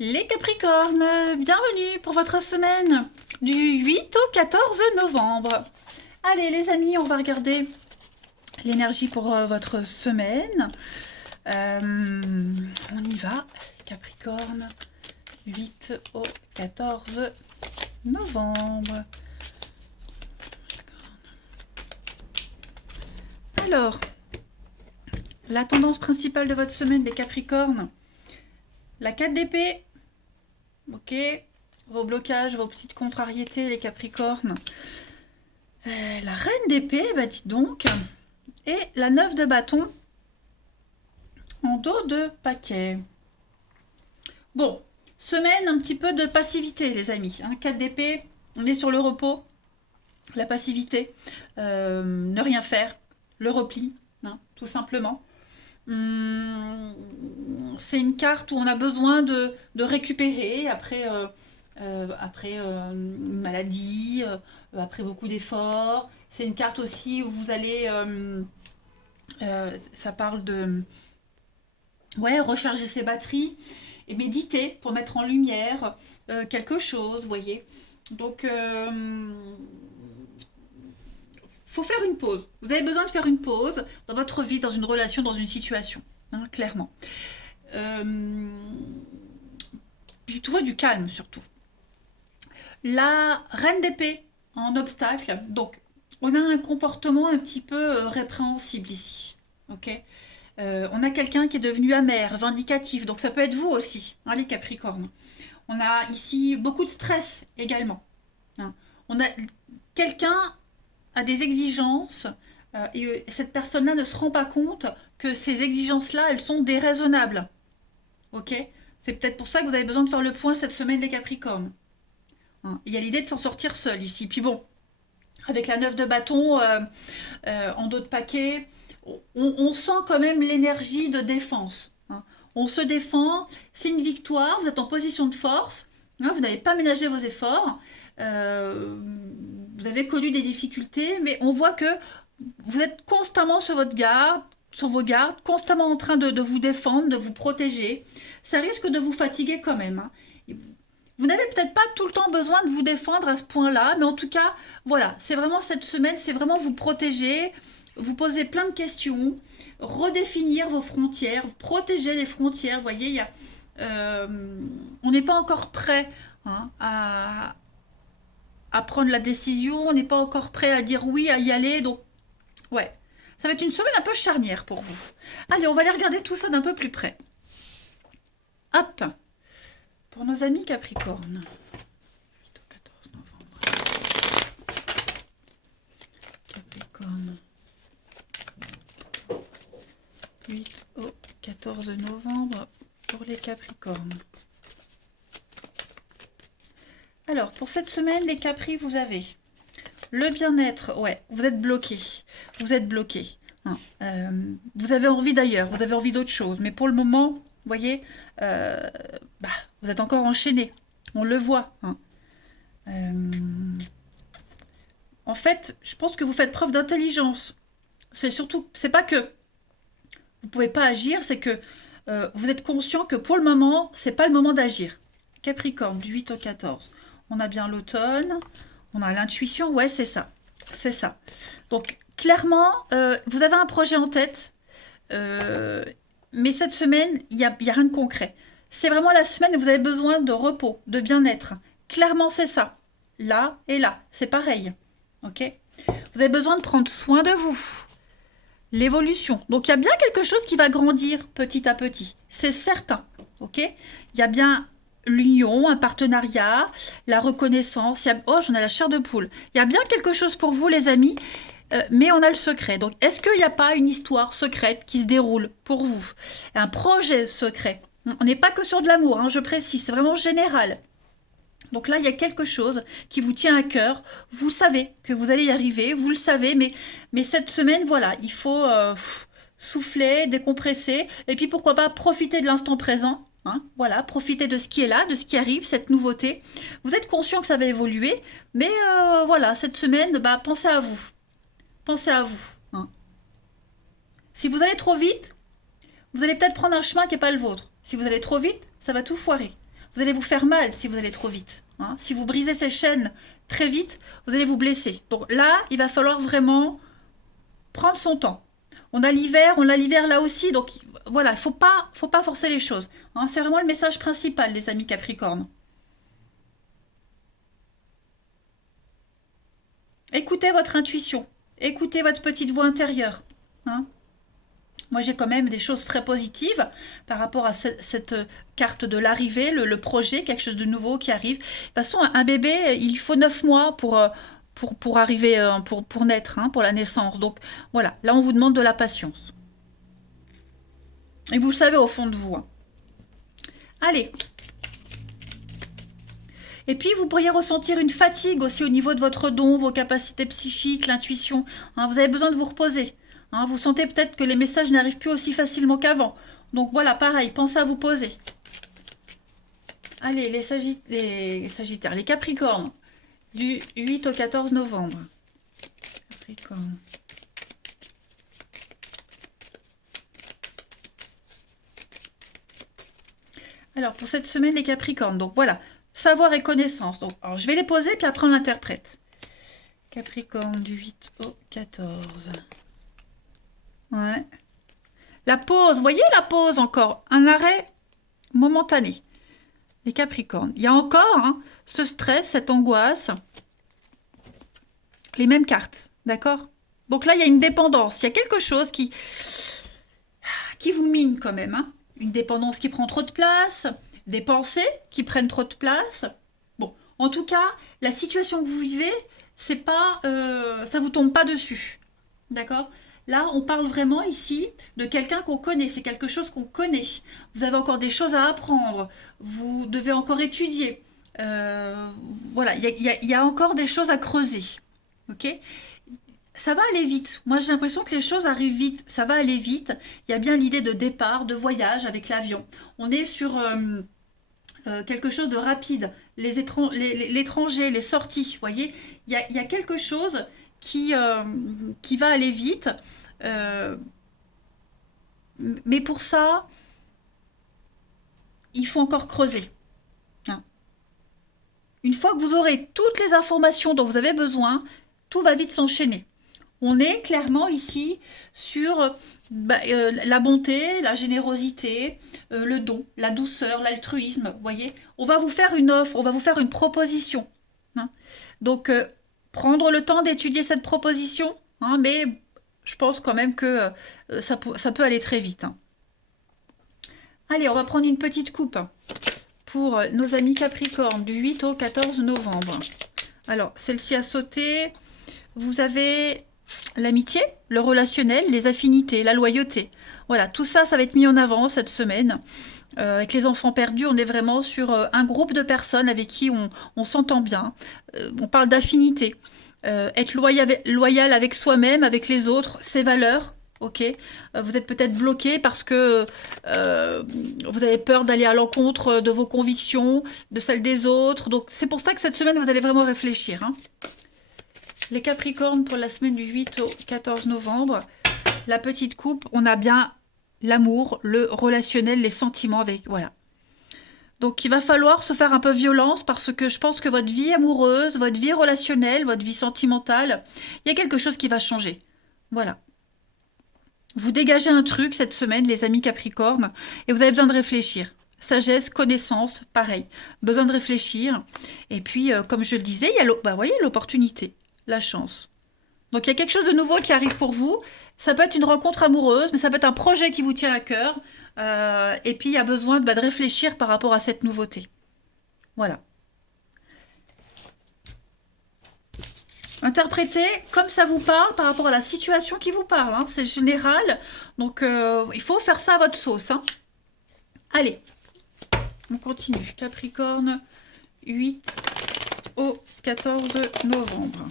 Les Capricornes, bienvenue pour votre semaine du 8 au 14 novembre. Allez les amis, on va regarder l'énergie pour votre semaine. On y va, Capricorne, 8 au 14 novembre. Alors, la tendance principale de votre semaine, les Capricornes, la 4 d'épée, ok, vos blocages, vos petites contrariétés, les Capricornes. La reine d'épée, bah dites donc, et la 9 de bâton en dos de paquet. Bon, semaine un petit peu de passivité, les amis. 4 d'épée, on est sur le repos, la passivité, ne rien faire, le repli, tout simplement. C'est une carte où on a besoin de récupérer après une maladie, après beaucoup d'efforts. C'est une carte aussi où vous allez... ça parle de... Ouais, recharger ses batteries et méditer pour mettre en lumière quelque chose, vous voyez. Donc, faut faire une pause. Vous avez besoin de faire une pause dans votre vie, dans une relation, dans une situation, clairement. Puis trouver du calme surtout. La reine d'épée en obstacle, donc on a un comportement un petit peu répréhensible ici, ok. On a quelqu'un qui est devenu amer, vindicatif, donc ça peut être vous aussi, les Capricornes. On a ici beaucoup de stress également. On a quelqu'un a des exigences et cette personne-là ne se rend pas compte que ces exigences-là, elles sont déraisonnables. Ok. C'est peut-être pour ça que vous avez besoin de faire le point cette semaine, les Capricornes. Il y a l'idée de s'en sortir seul ici. Puis bon, avec la 9 de bâton en dos de paquet, on sent quand même l'énergie de défense. On se défend, c'est une victoire, vous êtes en position de force, vous n'avez pas ménagé vos efforts, vous avez connu des difficultés, mais on voit que vous êtes constamment sur votre garde, sur vos gardes, constamment en train de vous défendre, de vous protéger. Ça risque de vous fatiguer quand même. Vous n'avez peut-être pas tout le temps besoin de vous défendre à ce point-là, mais en tout cas, voilà, c'est vraiment cette semaine, c'est vraiment vous protéger, vous poser plein de questions, redéfinir vos frontières, protéger les frontières. Vous voyez, on n'est pas encore prêt à prendre la décision, on n'est pas encore prêt à dire oui, à y aller. Donc, ouais, ça va être une semaine un peu charnière pour vous. Allez, on va aller regarder tout ça d'un peu plus près. Hop, pour nos amis Capricorne. 8 au 14 novembre. Capricorne. 8 au 14 novembre pour les Capricornes. Alors, pour cette semaine, les Capris, vous avez le bien-être. Ouais, vous êtes bloqué. Vous êtes bloqué. Vous avez envie d'ailleurs, vous avez envie d'autre chose. Mais pour le moment, vous voyez, vous êtes encore enchaîné. On le voit. En fait, je pense que vous faites preuve d'intelligence. C'est surtout, c'est pas que vous pouvez pas agir, c'est que vous êtes conscient que pour le moment, c'est pas le moment d'agir. Capricorne, du 8 au 14. On a bien l'automne, on a l'intuition, ouais, c'est ça. C'est ça. Donc, clairement, vous avez un projet en tête, mais cette semaine, il n'y a rien de concret. C'est vraiment la semaine où vous avez besoin de repos, de bien-être. Clairement, c'est ça. Là et là, c'est pareil. Ok. Vous avez besoin de prendre soin de vous. L'évolution. Donc il y a bien quelque chose qui va grandir petit à petit. C'est certain. Ok. Il y a bien l'union, un partenariat, la reconnaissance. Oh, j'en ai la chair de poule. Il y a bien quelque chose pour vous, les amis. Mais on a le secret. Donc, est-ce qu'il n'y a pas une histoire secrète qui se déroule pour vous? Un projet secret. On n'est pas que sur de l'amour, je précise. C'est vraiment général. Donc là, il y a quelque chose qui vous tient à cœur. Vous savez que vous allez y arriver, vous le savez, mais cette semaine, voilà, il faut souffler, décompresser, et puis pourquoi pas profiter de l'instant présent. Voilà, profiter de ce qui est là, de ce qui arrive, cette nouveauté. Vous êtes conscient que ça va évoluer, mais voilà, cette semaine, pensez à vous. Pensez à vous. Si vous allez trop vite, vous allez peut-être prendre un chemin qui n'est pas le vôtre. Si vous allez trop vite, ça va tout foirer. vous allez vous faire mal si vous allez trop vite. Hein. Si vous brisez ces chaînes très vite, vous allez vous blesser. Donc là, il va falloir vraiment prendre son temps. On a l'hiver là aussi, donc voilà, faut pas forcer les choses. Hein. C'est vraiment le message principal, les amis Capricorne. Écoutez votre intuition, écoutez votre petite voix intérieure. Hein. Moi, j'ai quand même des choses très positives par rapport à cette carte de l'arrivée, le projet, quelque chose de nouveau qui arrive. De toute façon, un bébé, il faut 9 mois pour arriver, pour naître, hein, pour la naissance. Donc voilà, là, on vous demande de la patience. Et vous le savez au fond de vous. Hein. Allez. Et puis, vous pourriez ressentir une fatigue aussi au niveau de votre don, vos capacités psychiques, l'intuition. Hein, vous avez besoin de vous reposer. Hein, vous sentez peut-être que les messages n'arrivent plus aussi facilement qu'avant. Donc voilà, pareil, pensez à vous poser. Allez, les Sagittaires, les Capricornes, du 8 au 14 novembre. Capricorne. Alors, pour cette semaine, les Capricornes, donc voilà, savoir et connaissance. Donc, alors, je vais les poser, puis après on l'interprète. Capricorne, du 8 au 14. Ouais. La pause, vous voyez la pause encore, un arrêt momentané. Les Capricornes, il y a encore hein, ce stress, cette angoisse, les mêmes cartes, d'accord? Donc là, il y a une dépendance, il y a quelque chose qui vous mine quand même. Hein. Une dépendance qui prend trop de place, des pensées qui prennent trop de place. Bon, en tout cas, la situation que vous vivez, c'est pas, ça vous tombe pas dessus, d'accord? Là, on parle vraiment ici de quelqu'un qu'on connaît, c'est quelque chose qu'on connaît. Vous avez encore des choses à apprendre, vous devez encore étudier. Voilà, il y a encore des choses à creuser, ok? Ça va aller vite. Moi, j'ai l'impression que les choses arrivent vite. Ça va aller vite. Il y a bien l'idée de départ, de voyage avec l'avion. On est sur quelque chose de rapide. L'étranger, les sorties, vous voyez, il y a quelque chose qui va aller vite. Euh, mais pour ça, il faut encore creuser. Hein. Une fois que vous aurez toutes les informations dont vous avez besoin, tout va vite s'enchaîner. On est clairement ici sur la bonté, la générosité, le don, la douceur, l'altruisme. Vous voyez, on va vous faire une offre, on va vous faire une proposition. Hein. Donc, prendre le temps d'étudier cette proposition, hein, mais je pense quand même que ça peut aller très vite. Hein. Allez, on va prendre une petite coupe pour nos amis Capricorne du 8 au 14 novembre. Alors, celle-ci a sauté. Vous avez l'amitié, le relationnel, les affinités, la loyauté. Voilà, tout ça, ça va être mis en avant cette semaine. Avec les enfants perdus, on est vraiment sur un groupe de personnes avec qui on s'entend bien. On parle d'affinité. Être loyal avec soi-même, avec les autres, ses valeurs. Ok, vous êtes peut-être bloqué parce que vous avez peur d'aller à l'encontre de vos convictions, de celles des autres. Donc c'est pour ça que cette semaine, vous allez vraiment réfléchir. Hein. Les Capricornes pour la semaine du 8 au 14 novembre. La petite coupe, on a bien l'amour, le relationnel, les sentiments avec... Voilà. Donc il va falloir se faire un peu violence parce que je pense que votre vie amoureuse, votre vie relationnelle, votre vie sentimentale, il y a quelque chose qui va changer. Voilà. Vous dégagez un truc cette semaine, les amis Capricornes, et vous avez besoin de réfléchir. Sagesse, connaissance, pareil. Besoin de réfléchir. Et puis, comme je le disais, il y a voyez, l'opportunité, la chance. Donc il y a quelque chose de nouveau qui arrive pour vous. Ça peut être une rencontre amoureuse, mais ça peut être un projet qui vous tient à cœur. Et puis il y a besoin de réfléchir par rapport à cette nouveauté. Voilà. Interprétez comme ça vous parle par rapport à la situation qui vous parle. Hein. C'est général. Donc il faut faire ça à votre sauce. Hein. Allez, on continue. Capricorne, 8 au 14 novembre.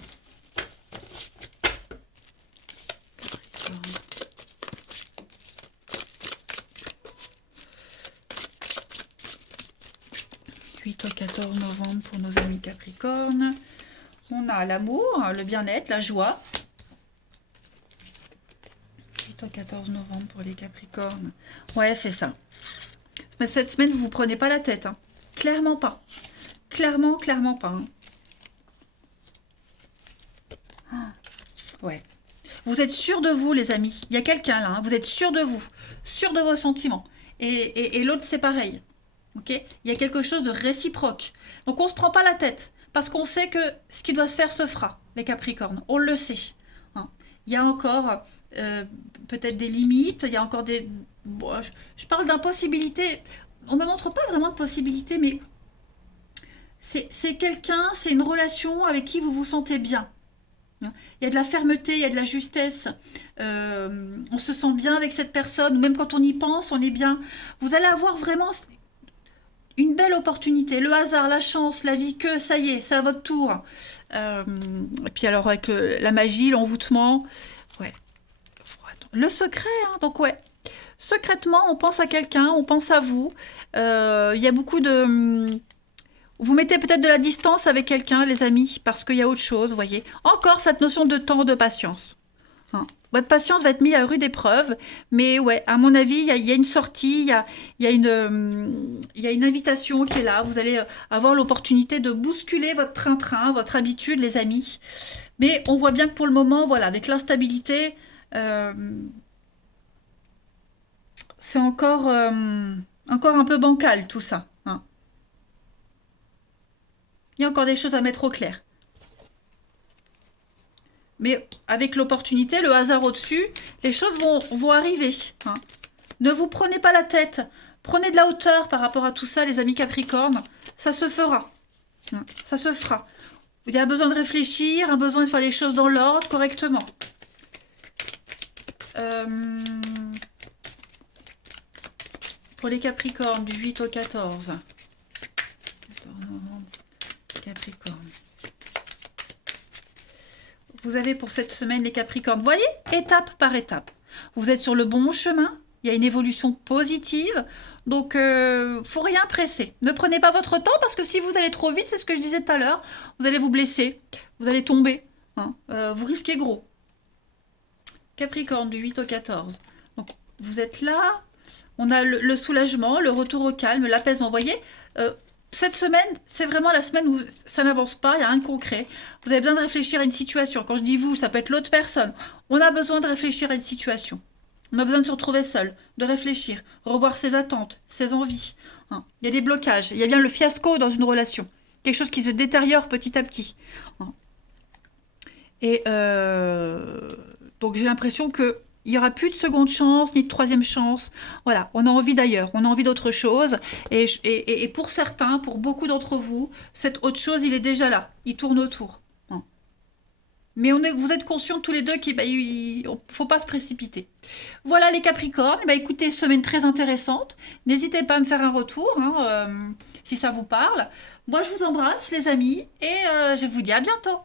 8 au 14 novembre pour nos amis Capricornes. On a l'amour, le bien-être, la joie. 8 au 14 novembre pour les Capricornes. Ouais, c'est ça. Mais cette semaine, vous ne vous prenez pas la tête. Hein. Clairement pas. Clairement, clairement pas. Hein. Ouais. Vous êtes sûr de vous, les amis. Il y a quelqu'un là, hein. Vous êtes sûr de vous, sûr de vos sentiments. Et l'autre, c'est pareil. Ok? Il y a quelque chose de réciproque. Donc, on ne se prend pas la tête. Parce qu'on sait que ce qui doit se faire se fera, les Capricornes. On le sait. Hein. Il y a encore peut-être des limites. Il y a encore des... Bon, je parle d'impossibilité. On ne me montre pas vraiment de possibilité, mais c'est quelqu'un, c'est une relation avec qui vous vous sentez bien. Il y a de la fermeté, il y a de la justesse. On se sent bien avec cette personne. Même quand on y pense, on est bien. Vous allez avoir vraiment une belle opportunité. Le hasard, la chance, la vie que, ça y est, c'est à votre tour. Et puis alors avec la magie, l'envoûtement. Ouais. Le secret, hein, donc ouais. Secrètement, on pense à quelqu'un, on pense à vous. Il y a beaucoup de... Vous mettez peut-être de la distance avec quelqu'un, les amis, parce qu'il y a autre chose, vous voyez. Encore cette notion de temps, de patience. Hein. Votre patience va être mise à rude épreuve, mais ouais, à mon avis, il y a une sortie, il y a une invitation qui est là. Vous allez avoir l'opportunité de bousculer votre train-train, votre habitude, les amis. Mais on voit bien que pour le moment, voilà, avec l'instabilité, c'est encore un peu bancal tout ça. Hein. Il y a encore des choses à mettre au clair. Mais avec l'opportunité, le hasard au-dessus, les choses vont arriver. Hein. Ne vous prenez pas la tête. Prenez de la hauteur par rapport à tout ça, les amis Capricorne. Ça se fera. Hein. Ça se fera. Il y a besoin de réfléchir, un besoin de faire les choses dans l'ordre, correctement. Pour les Capricornes, du 8 au 14. Capricorne. Vous avez pour cette semaine les Capricornes. Vous voyez, étape par étape. Vous êtes sur le bon chemin. Il y a une évolution positive. Donc, faut rien presser. Ne prenez pas votre temps parce que si vous allez trop vite, c'est ce que je disais tout à l'heure, vous allez vous blesser. Vous allez tomber. Hein. Vous risquez gros. Capricorne, du 8 au 14. Donc, vous êtes là. On a le soulagement, le retour au calme, l'apaisement. Vous voyez, cette semaine, c'est vraiment la semaine où ça n'avance pas, il n'y a rien de concret. Vous avez besoin de réfléchir à une situation. Quand je dis vous, ça peut être l'autre personne. On a besoin de réfléchir à une situation. On a besoin de se retrouver seul, de réfléchir, revoir ses attentes, ses envies. Hein. Il y a des blocages. Il y a bien le fiasco dans une relation. Quelque chose qui se détériore petit à petit. Hein. Et donc j'ai l'impression que il n'y aura plus de seconde chance, ni de troisième chance. Voilà, on a envie d'ailleurs, on a envie d'autre chose. Et pour certains, pour beaucoup d'entre vous, cette autre chose, il est déjà là. Il tourne autour. Hein. Mais vous êtes conscients tous les deux qu'il ne faut pas se précipiter. Voilà les Capricornes. Écoutez, semaine très intéressante. N'hésitez pas à me faire un retour hein, si ça vous parle. Moi, je vous embrasse les amis et je vous dis à bientôt.